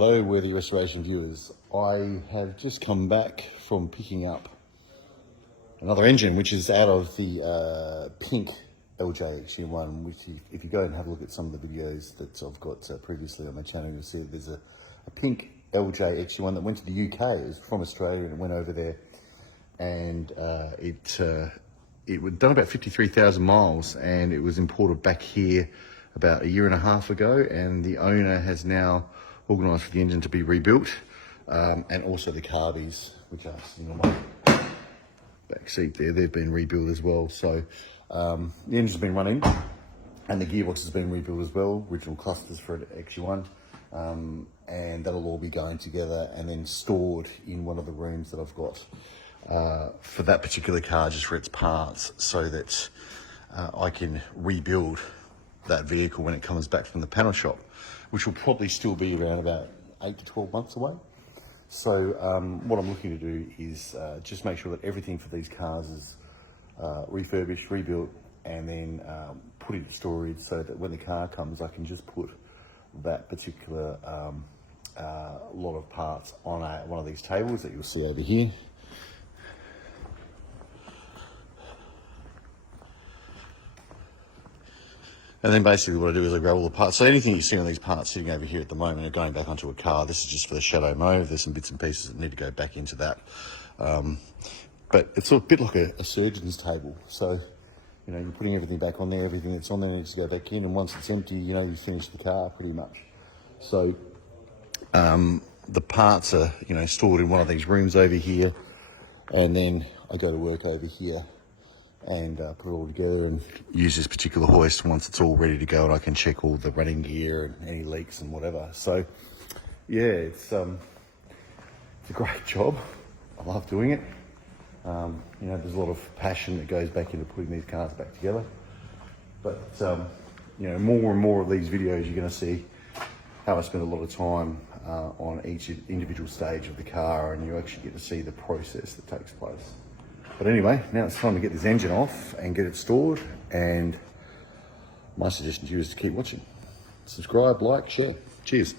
Hello, worthy restoration viewers. I have just come back from picking up another engine, which is out of the pink LJ XG1, which if you go and have a look at some of the videos that I've got previously on my channel, you'll see that there's a pink LJ XG1 that went to the UK. It was from Australia and it went over there, and it was done about 53,000 miles, and it was imported back here about a year and a half ago, and the owner has now organised for the engine to be rebuilt, and also the carbies, which are sitting on my back seat there, they've been rebuilt as well. So the engine's been running, and the gearbox has been rebuilt as well, original clusters for an XG1, and that'll all be going together and then stored in one of the rooms that I've got for that particular car, just for its parts, so that I can rebuild that vehicle when it comes back from the panel shop, which will probably still be around about 8 to 12 months away. So what I'm looking to do is just make sure that everything for these cars is refurbished, rebuilt, and then put into storage, so that when the car comes, I can just put that particular lot of parts on one of these tables that you'll see over here. And then basically what I do is I grab all the parts. So anything you see on these parts sitting over here at the moment are going back onto a car. This is just for the Shadow Mauve. There's some bits and pieces that need to go back into that. But it's a bit like a surgeon's table. So, you know, you're putting everything back on there. Everything that's on there needs to go back in. And once it's empty, you know, you finish the car pretty much. So the parts are, you know, stored in one of these rooms over here. And then I go to work over here and put it all together and use this particular hoist once it's all ready to go, and I can check all the running gear and any leaks and whatever. So yeah, it's a great job. I love doing it. You know, there's a lot of passion that goes back into putting these cars back together. But you know, more and more of these videos, you're going to see how I spend a lot of time on each individual stage of the car, and you actually get to see the process that takes place. But anyway, now it's time to get this engine off and get it stored, and my suggestion to you is to keep watching. Subscribe, like, share. Cheers.